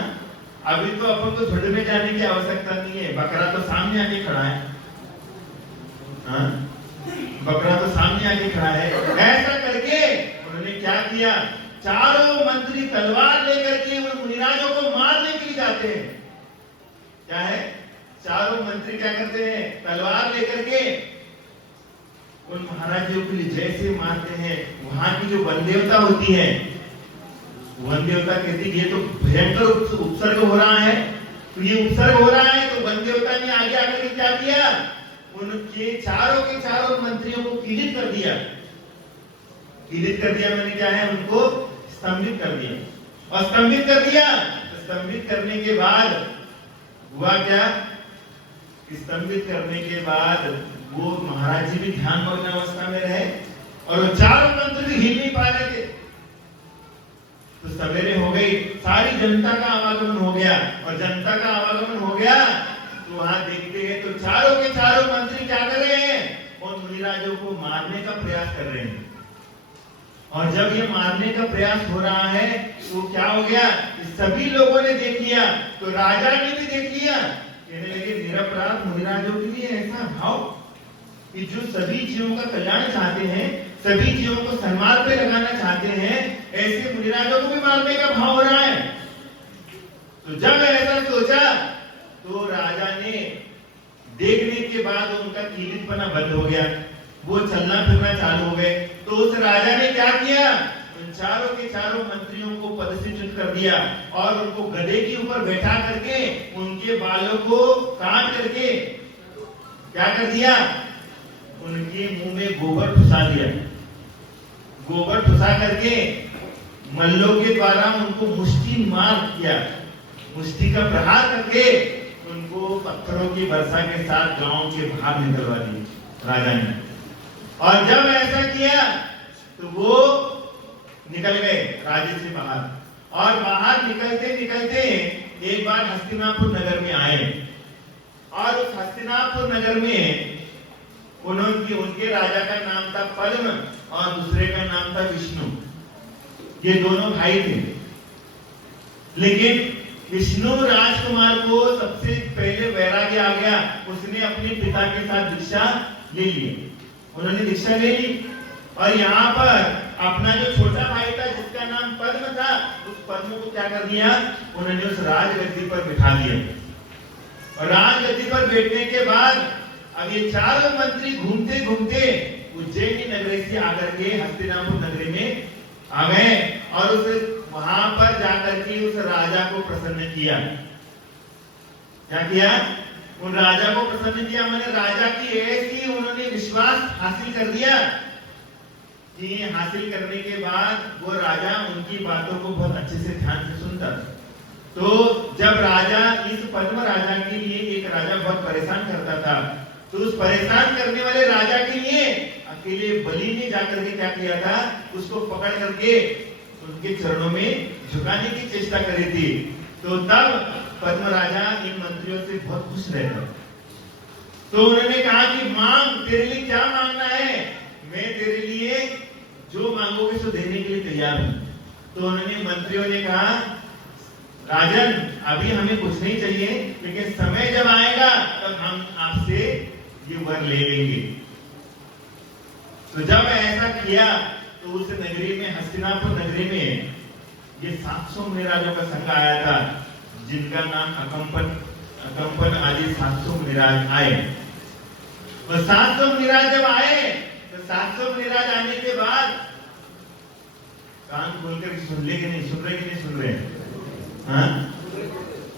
अभी तो अपन को झुंड में जाने की आवश्यकता नहीं है, बकरा तो सामने आके खड़ा है। हाँ? बकरा तो सामने आके खड़ा है। ऐसा करके क्या किया, चारों मंत्री तलवार लेकर के उन मुनिराजों को मारने के लिए जाते हैं। क्या है, चारों मंत्री क्या करते हैं, तलवार लेकर के उन महाराजों के लिए जैसे मारते हैं। वहां की जो वन देवता होती है, वन देवता कहती है ये तो भयंकर उपसर्ग हो रहा है, तो ये उपसर्ग हो रहा है, तो वन देवता ने आगे आकर के क्या किया, उनके चारों के चारों मंत्रियों को पीड़ित कर दिया। पीड़ित कर दिया मैंने क्या है, उनको स्तंभित कर दिया। और स्तंभित कर दिया, तो स्तंभित करने के बाद हुआ क्या, स्तंभित करने के बाद वो महाराज जी भी ध्यानमग्न अवस्था में रहे और वो चारों मंत्री हिल नहीं पा रहे थे। तो सवेरे हो गई, सारी जनता का आवागमन हो गया, और जनता का आवागमन हो गया तो वहां देखते हैं तो चारों के चारों मंत्री क्या कर रहे हैं, उन मुनिराजों को मारने का प्रयास कर रहे हैं। और जब ये मारने का प्रयास हो रहा है तो क्या हो गया, सभी लोगों ने देख लिया, तो राजा ने भी देख लिया। कहने लगे निरपराध मुनिराजों के लिए ऐसा भाव कि जो सभी जीवों का कल्याण चाहते हैं, सभी जीवों को सन्मार्ग पे लगाना चाहते हैं, ऐसे मुनिराजों को भी मारने का भाव हो रहा है। तो जब ऐसा सोचा तो राजा ने देखने के बाद उनका कीलितपना बंद हो गया, वो चलना फिरना चालू हो गए। तो उस राजा ने क्या किया, उन चारों के चारों मंत्रियों को पदच्युत कर दिया और उनको गधे के ऊपर बैठा करके उनके बालों को काट करके क्या कर दिया, उनके मुंह में गोबर ठुसा दिया। गोबर ठुसा करके मल्लों के द्वारा उनको मुष्टि मार किया, मुष्टि का प्रहार करके उनको पत्थरों की वर्षा के साथ गांव के बाहर निकलवा दिए राजा ने। और जब ऐसा किया तो वो निकल गए राज्य से बाहर, और बाहर निकलते निकलते एक बार हस्तिनापुर नगर में आए, और उस हस्तिनापुर नगर में उनके राजा का नाम था पद्म और दूसरे का नाम था विष्णु। ये दोनों भाई थे, लेकिन विष्णु राजकुमार को सबसे पहले वैराग्य आ गया, उसने अपने पिता के साथ दीक्षा ले ली। उन्होंने दीक्षा ले ली और यहाँ पर अपना जो छोटा भाई था जिसका नाम पद्म था, उस पद्म को क्या कर दिया, उन्होंने उस राजगद्दी पर बिठा दिया। और राजगद्दी पर बैठने के बाद अब ये चारों मंत्री घूमते घूमते उज्जैनी नगरी से आकर के हस्तिनापुर नगरी में आ गए और उस वहां पर जाकर के उस राजा को प्रसन्न किया। क्या किया, उन राजा को प्रसन्न किया, मैंने राजा की ऐसी उन्होंने विश्वास हासिल कर दिया कि हासिल करने के बाद वो राजा उनकी बातों को बहुत अच्छे से ध्यान से सुनता। तो जब राजा, इस पद्म राजा के लिए एक राजा बहुत परेशान करता था, तो उस परेशान करने वाले राजा के लिए अकेले बलि ने जाकर के क्या किया था, उसको पकड़ करके उनके चरणों में झुकाने की चेष्टा करी थी। तो तब पद्म राजा इन मंत्रियों से बहुत खुश रहता। तो उन्होंने कहा कि मांग, तेरे लिए क्या मांगना है, मैं तेरे लिए जो मांगोगे सो देने के लिए तैयार हूं। तो उन्होंने मंत्रियों ने कहा, राजन अभी हमें कुछ नहीं चाहिए, लेकिन समय जब आएगा तब हम आपसे ये वर ले लेंगे। तो जब ऐसा किया तो उस नगरी में, हस्तिनापुर नगरी में, ये 700 मुनिराजों का संघ आया था, जिनका नाम अकंपन आदि 700 मुनिराज आए। और 700 मुनिराज जब आए तो 700 मुनिराज आने के बाद कान खोलकर सुन ले कि नहीं, सुन रहे कि नहीं सुन रहे, हाँ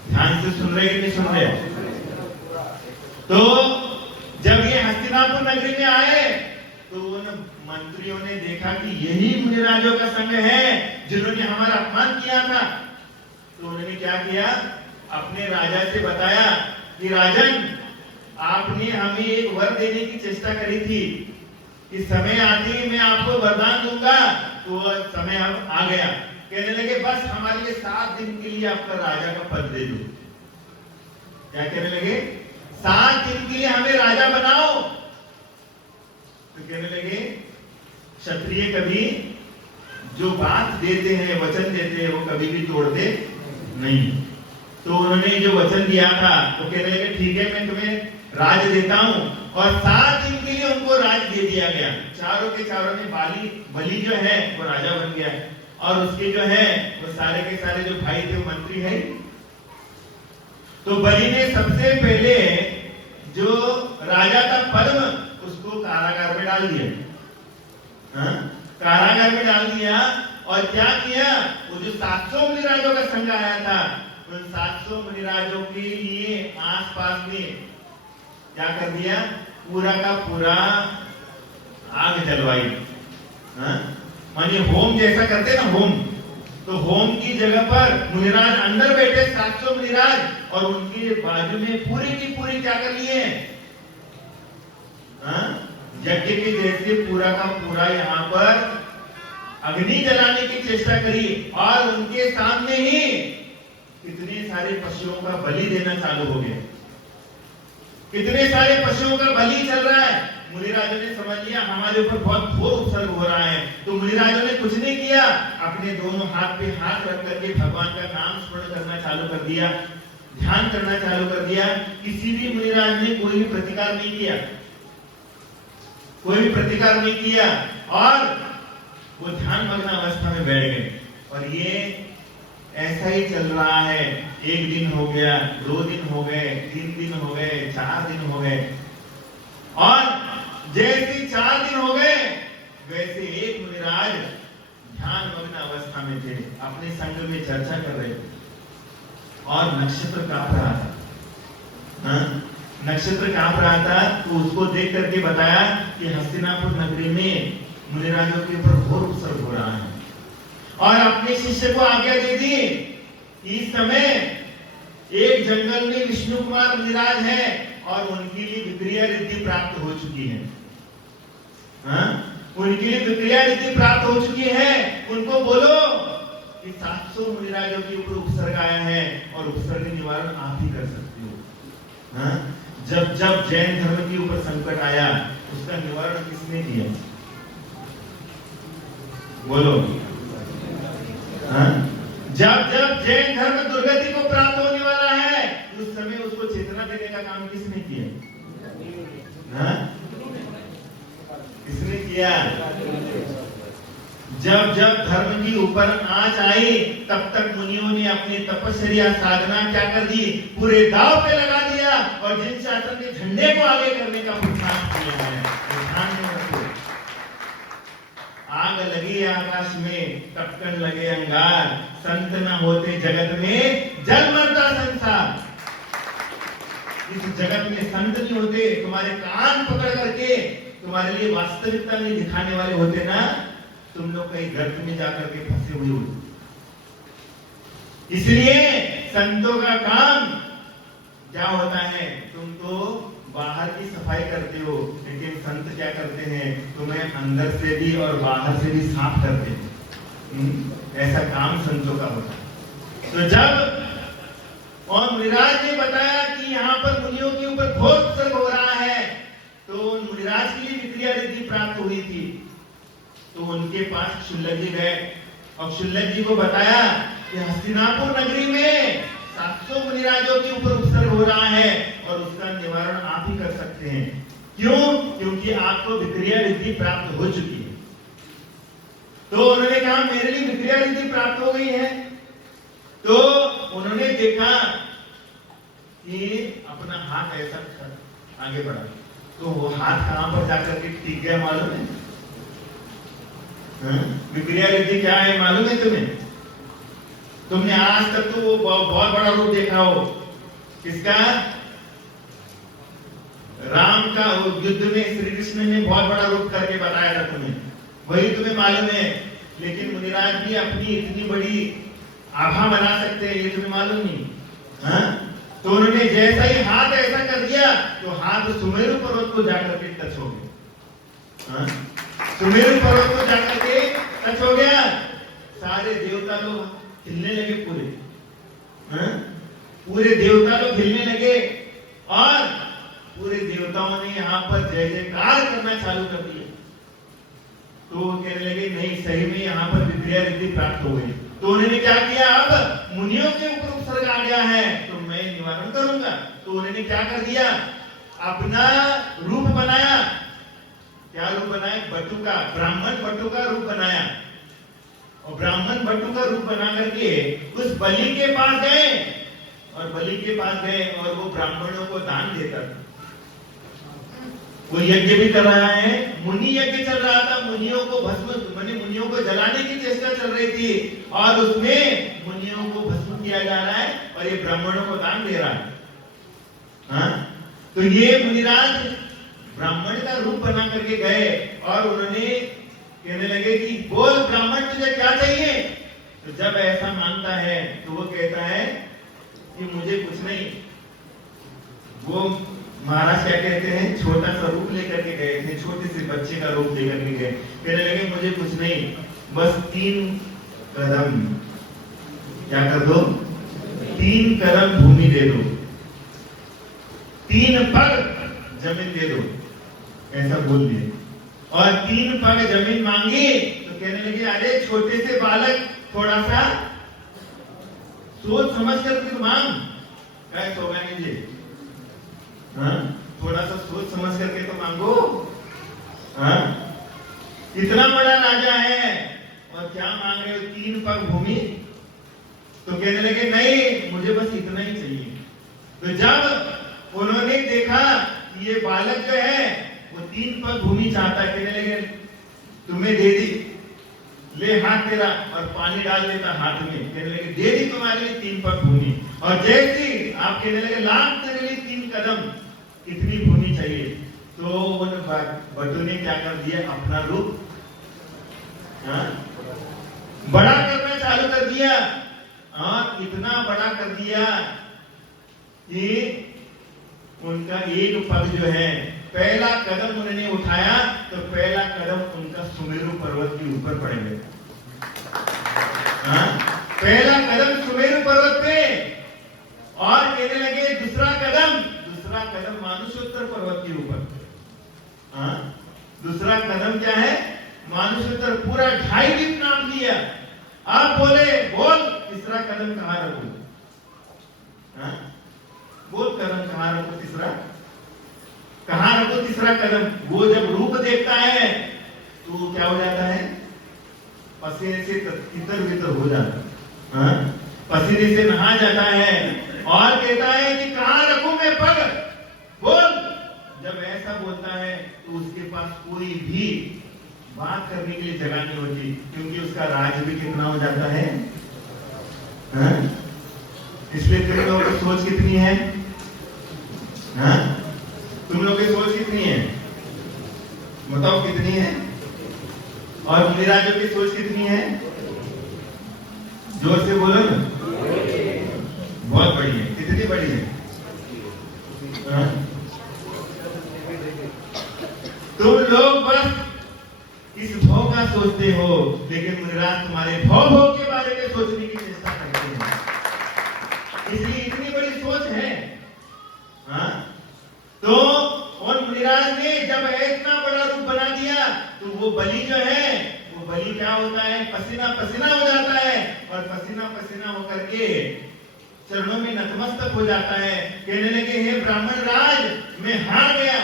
ध्यान से सुन रहे कि नहीं सुन रहे। तो जब ये हस्तिनापुर नगरी में आए तो उन मंत्रियों ने देखा कि यही मुनिराजों का संघ है जिन्होंने हमारा अपमान किया था। तो उन्होंने क्या किया, अपने राजा से बताया कि राजन, आपने हमें एक वर देने की चेष्टा करी थी कि समय आते ही मैं आपको वरदान दूंगा, तो समय अब आ गया। कहने लगे बस हमारे लिए 7 दिन के लिए आपका राजा का पद दे दो। क्या कहने लगे, 7 दिन के लिए हमें राजा बनाओ। तो कहने लगे क्षत्रिय कभी जो बात देते हैं, वचन देते हैं, वो कभी भी तोड़ते नहीं। तो उन्होंने जो वचन दिया था तो कहने लगे ठीक है, मैं तुम्हें राज देता हूं और 7 दिन के लिए उनको राज दे दिया गया। चारों के चारों में बलि जो है वो राजा बन गया, और उसके जो है वो सारे के सारे जो भाई थे वो मंत्री है। तो बलि ने सबसे पहले जो राजा था पद्म, उसको कारागार में डाल दिया। कारागार में डाल दिया, और क्या किया, वो जो 700 मुनिराजों का संघ आया था, उन 700 मुनिराजों के लिए आसपास में क्या कर दिया, पूरा का पूरा आग जलवाई। मानिए होम जैसा करते ना होम, तो होम की जगह पर मुनिराज अंदर बैठे 700 मुनिराज, और उनके बाजू में पूरी की पूरी क्या कर लिए, यज्ञ के जैसे पूरा का पूरा यहाँ पर अग्नि जलाने की चेष्टा करी, और उनके सामने ही कितने सारे पशुओं का बलि देना चालू हो गया। कितने सारे पशुओं का बलि चल रहा है। मुनिराजों ने समझ लिया हमारे ऊपर बहुत घोर उपसर्ग हो रहा है, तो मुनिराजों ने कुछ नहीं किया, अपने दोनों हाथ पे हाथ रख करके भगवान का नाम स्मरण करना चालू कर दिया, ध्यान करना चालू कर दिया। किसी भी मुनिराज ने कोई भी प्रतिकार नहीं किया, कोई भी प्रतिकार नहीं किया, और वो ध्यान मग्न अवस्था में बैठ गए। और ये ऐसा ही चल रहा है। एक दिन हो गया, 2 दिन हो गए, 3 दिन हो गए, 4 दिन हो गए, और जैसे 4 दिन हो गए वैसे एक मुनिराज ध्यान मग्न अवस्था में थे, अपने संग में चर्चा कर रहे थे, और नक्षत्र कांप रहा था। नक्षत्र कांप रहा था, तो उसको देख करके बताया कि हस्तिनापुर नगरी में मुनिराजों के ऊपर घोर उपसर्ग हो रहा है, और अपने शिष्य को आज्ञा दे दी कि इस समय एक जंगल में विष्णु कुमार मुनिराज है, और उनके लिए विक्रिया रिद्धि प्राप्त हो चुकी है। उनके लिए विक्रिया रिद्धि प्राप्त हो चुकी है। उनको बोलो कि 700 मुनिराजों के ऊपर उपसर्ग आया है, और उपसर्ग निवारण आप ही कर सकते हो। जब जब जैन धर्म के ऊपर संकट आया, उसका निवारण किसने किया, बोलो। जब जब जैन धर्म दुर्गति को प्राप्त होने वाला है, उस समय उसको चेतना देने का काम किसने किया, किसने किया। जब जब धर्म की ऊपर आंच आई, तब तक मुनियों ने अपनी तपस्या साधना क्या कर दी, पूरे दांव पे लगा दिया, और जिन शासन के झंडे को आगे करने का प्रयास किया है, ध्यान में रखो। आग लगी आकाश में, टपकन लगे अंगार, संत न होते जगत में जल मरता संसार। इस जगत में संत नहीं होते, तुम्हारे कान पकड़ करके तुम्हारे लिए वास्तविकता में दिखाने वाले होते ना, तुम लोग कहीं गर्त में जाकर के फंसे हुए होते। इसलिए संतों का काम क्या होता है, तुम तो बाहर की सफाई करते हो, लेकिन संत क्या करते हैं, तुम्हें अंदर से भी और बाहर से भी साफ करते हैं। ऐसा काम संतों का होता है। तो जब और मुनिराज ने बताया कि यहाँ पर मुनियों के ऊपर घोर उपसर्ग हो रहा है, तो मुनिराज के लिए विक्रिया रिद्धि प्राप्त हुई थी। तो उनके पास क्षुल्लक जी गए, और क्षुल्लक जी को बताया कि हस्तिनापुर नगरी में 700 मुनिराजों के ऊपर उपसर्ग हो रहा है, और उसका निवारण आप ही कर सकते हैं। क्यों? क्योंकि आपको विक्रिया रिद्धि प्राप्त हो चुकी है। तो उन्होंने कहा मेरे लिए विक्रिया रिद्धि प्राप्त हो गई है। तो उन्होंने देखा कि अपना हाथ ऐसा आगे बढ़ा, तो वो हाथ कहां पर जाकर के टिक गया मालूम है? विक्रिया रिद्धि क्या है मालूम है तुम्हें? तुमने आज तक तो वो बहुत बड़ा रूप देखा हो, किसका? राम का युद्ध में श्री कृष्ण ने बहुत बड़ा रूप करके बताया था तुम्हें, वही तुम्हें मालूम है। लेकिन मुनिराज भी अपनी इतनी बड़ी आभा बना सकते हैं, ये तुम्हें मालूम नहीं। तो उन्होंने जैसा ही हाथ ऐसा कर दिया, तो हाथ सुमेरु पर्वत को जाकर के टच हो गया। सुमेरु पर्वत को जाकर के टच हो गया। सारे देवता लोग हिलने लगे, पूरे देवता लोग हिलने लगे, और पूरे देवताओं ने यहाँ पर जय जयकार करना चालू कर दिया। तो वो कहने लगे नहीं, सही में यहाँ पर विक्रिया रिद्धि प्राप्त हो गई। तो उन्होंने क्या किया, अब मुनियों के ऊपर उपसर्ग आ गया है, तो मैं निवारण करूंगा। तो उन्होंने क्या कर दिया, अपना रूप बनाया, क्या रूप बनाया? बटु का, ब्राह्मण बटु का रूप बनाया। और ब्राह्मण बटु का रूप बना करके उस बलि के पास गए, और बलि के पास गए और वो ब्राह्मणों को दान देता था। वो यज्ञ भी कर रहा है, मुनि यज्ञ चल रहा था, मुनियों को भस्म माने मुनियों को जलाने की चेष्टा चल रही थी, और उसमें मुनियों को भस्म किया जा रहा है और ये ब्राह्मणों को दान दे रहा है। हाँ? तो ये मुनिराज ब्राह्मण का रूप बना करके गए और उन्होंने कहने लगे कि बोल ब्राह्मण तुझे क्या चाहिए? तो जब ऐसा मांगता है तो वो कहता है कि मुझे कुछ नहीं। वो महाराज क्या कहते हैं, छोटा सा रूप लेकर के गए थे, छोटे से बच्चे का रूप लेकर के गए, कहने लगे मुझे कुछ नहीं, बस 3 कदम क्या कर दो, 3 कदम भूमि दे दो, 3 पग जमीन दे दो, ऐसा बोल दिए। और 3 पग जमीन मांगी तो कहने लगे अरे छोटे से बालक, थोड़ा सा सोच समझ कर मांग, क्या सौभाग्य जी, हाँ? थोड़ा सा सोच समझ करके तो मांगो। हाँ? इतना बड़ा राजा है और क्या मांग रहे हो, 3 पग भूमि? तो कहने लगे नहीं, मुझे बस इतना ही चाहिए। तो जब उन्होंने देखा कि ये बालक जो है वो 3 पग भूमि चाहता है, कहने लगे तुम्हें दे दी, ले हाथ तेरा, और पानी डाल देता हाथ में, कहने लगे दे दी तुम्हारे लिए 3 पग भूमि। और जैसे आप कहने लगे लाख तेरे लिए 3 कदम, कितनी भूमि चाहिए? तो उन बटू ने क्या कर दिया, अपना रूप बड़ा करना चालू कर दिया, और इतना बड़ा कर दिया कि उनका एक पग जो है, पहला कदम उन्होंने उठाया तो पहला कदम उनका सुमेरु पर्वत के ऊपर पड़ गया। पहला कदम सुमेरु पर्वत पे, और कहने लगे दूसरा कदम मानुषोत्तर पर्वत के ऊपर। दूसरा कदम क्या है, मानुषोत्तर, पूरा 2.5 दिन नाम लिया। आप बोले बोल तीसरा कदम कहां रखूं? बोल कदम कहां रखूं, तीसरा कहां रखो, तीसरा कदम? वो जब रूप देखता है तो क्या हो जाता है, पसीने से तितर बितर हो जाता है, पसीने से नहा जाता है, और कहता है कि कहां रखूं मैं पग, बोल। जब ऐसा बोलता है तो उसके पास कोई भी बात करने के लिए जगह नहीं होती, क्योंकि उसका राज भी कितना हो जाता है। इसलिए तुम लोगों की सोच कितनी है, तुम लोगों की सोच कितनी है, बताओ कितनी है? और मुनिराजों की सोच कितनी है? जोर से बोलो ना, बहुत बड़ी है। कितनी बड़ी है? तुम लोग बस इस भव का सोचते हो, लेकिन मुनिराज तुम्हारे भव के बारे में सोचने की चेष्टा करते हैं, इसलिए इतनी बड़ी सोच है। तो और मुनिराज ने जब इतना बड़ा रूप बना दिया तो वो बलि जो है, वो बलि क्या होता है, पसीना पसीना हो जाता है, और पसीना पसीना होकर के चरणों में नतमस्तक हो जाता है। कहने लगे हे ब्राह्मण राज, मैं हार गया,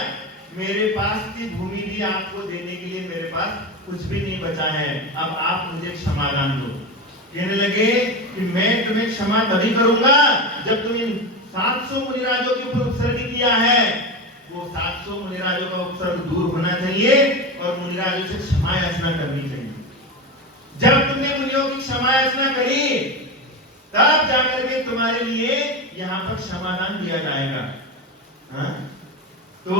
मेरे पास की भूमि भी आपको देने के लिए मेरे पास कुछ भी नहीं बचा है, अब आप मुझे क्षमादान दो। कहने लगे कि मैं तुम्हें क्षमा तभी करूंगा जब तुम इन 700 मुनिराजों के ऊपर उत्सर्ग किया है, वो 700 मुनिराजों का उपसर्ग दूर होना चाहिए और मुनिराजों से क्षमा याचना करनी चाहिए। जब तुमने मुनियों की क्षमा याचना करी तब जाकर के तुम्हारे लिए यहाँ पर क्षमादान दिया जाएगा। तो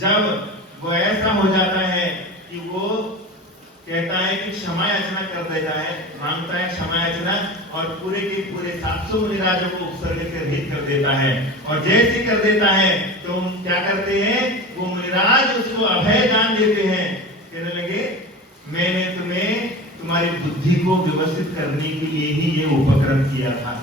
जब वो ऐसा हो जाता है कि वो कहता है कि क्षमा याचना कर देता है, मांगता है क्षमा याचना, और पूरे के पूरे 700 मुनिराजों को उपसर्ग से रहित कर देता है। और जैसे कर देता है तो क्या करते हैं, वो मुनिराज उसको अभय दान देते हैं। कहने लगे मैंने तुम्हें तुम्हारी बुद्धि को व्यवस्थित करने के लिए ही ये उपक्रम किया था।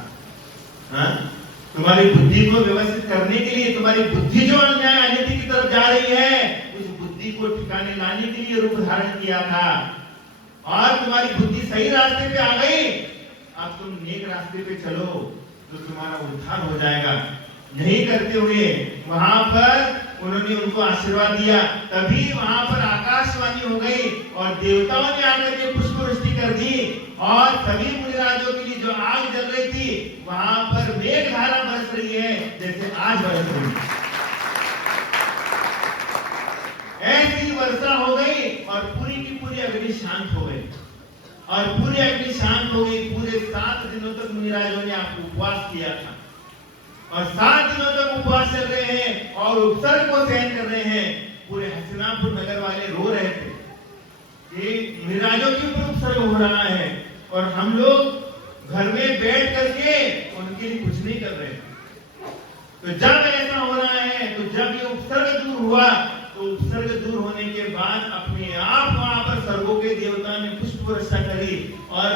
तुम्हारी बुद्धि को व्यवस्थित करने के लिए, तुम्हारी बुद्धि जो अन्याय अनिति की तरफ जा रही है, उस बुद्धि को ठिकाने लाने के लिए रूप धारण किया था। और तुम्हारी बुद्धि सही रास्ते पे आ गई, अब तुम नेक रास्ते पे चलो तो तुम्हारा उद्धार हो जाएगा। यही करते हुए वहां पर उन्होंने उनको आशीर्वाद दिया। तभी वहां पर आकाशवाणी हो गई और देवताओं ने आकर के पुष्प वृष्टि कर दी और सभी मुनिराजों के लिए जो आग जल रही थी वहां पर मेघधारा बरस रही है जैसे आज बरस रही है। ऐसी वर्षा हो गई और पूरी की पूरी अग्नि शांत हो गई और पूरी अग्नि शांत हो गई। पूरे 7 दिनों तक मुनिराजों ने उपवास किया था और 7 दिनों तक उपवास चल रहे हैं और उपसर्ग को सहन कर रहे हैं। पूरे हस्तिनापुर नगर वाले रो रहे थे कि मुनिराजों के ऊपर उपसर्ग हो रहा है और हम लोग घर में बैठ करके उनके लिए कुछ नहीं कर रहे। तो जब ऐसा हो रहा है तो जब ये उपसर्ग दूर हुआ तो उपसर्ग दूर होने के बाद अपने आप वहां पर स्वर्गों के देवता ने पुष्प वर्षा करी और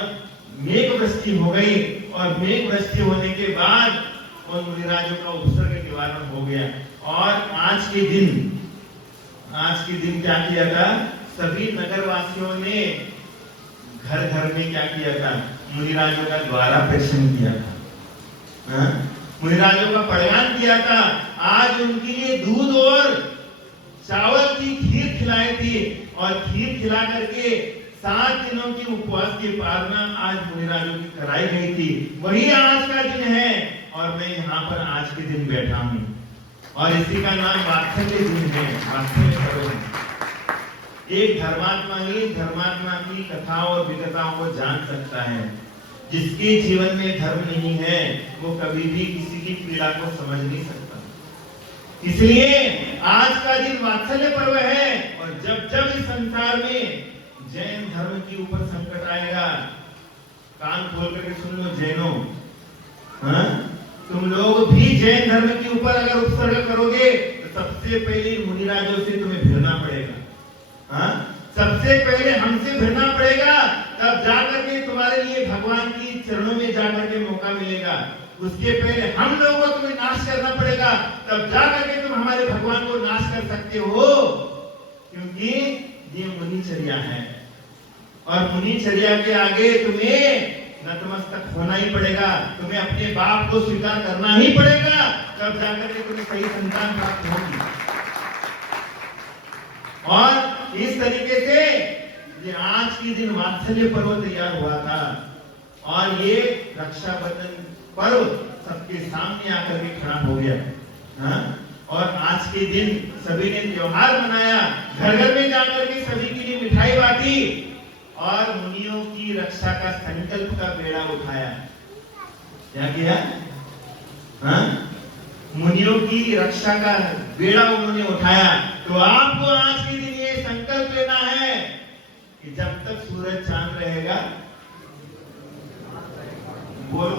मेघ वृष्टि हो गई और मेघ वृष्टि होने के बाद उन मुनिराजों का उपसर्ग निवारण हो गया। और आज के दिन क्या किया था? सभी नगरवासियों ने घर घर में क्या किया था? मुनिराजों का द्वारा दर्शन किया था, मुनिराजों का प्रयाण किया था। आज उनके लिए दूध और चावल की खीर खिलाई थी और खीर खिला करके 7 दिनों की उपवास की पालना आज मुनिराजों की कराई गई थी। वही आज का दिन है और मैं यहाँ पर आज के दिन बैठा हूँ और इसी का नाम वात्सल्य दिन है, वात्सल्य पर्व है। एक धर्मात्मा ही धर्मात्मा की कथाओं और विकथाओं को जान सकता है। जिसके जीवन में धर्म नहीं है वो कभी भी किसी की पीड़ा को समझ नहीं सकता। इसलिए आज का दिन वात्सल्य पर्व है और जब जब इस संसार में जैन धर्म के ऊपर संकट आएगा, कान खोल करके सुन लो जैनों, तुम लोग भी जैन धर्म के ऊपर अगर उपसर्ग करोगे तो सबसे पहले मुनिराजों से तुम्हें भिड़ना पड़ेगा। सबसे पहले हमसे भिड़ना पड़ेगा, तब जाकर के तुम्हारे लिए भगवान की चरणों में जाकर के मौका मिलेगा। उसके पहले हम लोगों को तुम्हें नाश करना पड़ेगा, तब जाकर के तुम हमारे भगवान को नाश कर सकते हो, क्योंकि ये मुनिचर्या है और मुनिचर्या के आगे तुम्हें नतमस्तक होना ही पड़ेगा। तुम्हें अपने बाप को स्वीकार करना ही पड़ेगा, तब जाकर के तुम्हें सही संतान प्राप्त होगी। और इस तरीके से ये आज के दिन वात्सल्य पर्व तैयार हुआ था और ये रक्षाबंधन पर्व सबके सामने आकर के खड़ा हो गया। और आज के दिन सभी ने त्योहार मनाया, घर घर में जाकर के सभी के लिए मिठाई बांटी और मुनियों की रक्षा का संकल्प का बेड़ा उठाया। क्या किया? मुनियों की रक्षा का बेड़ा उन्होंने उठाया। तो आपको आज के दिन ये संकल्प लेना है कि जब तक सूरज चांद रहेगा, बोलो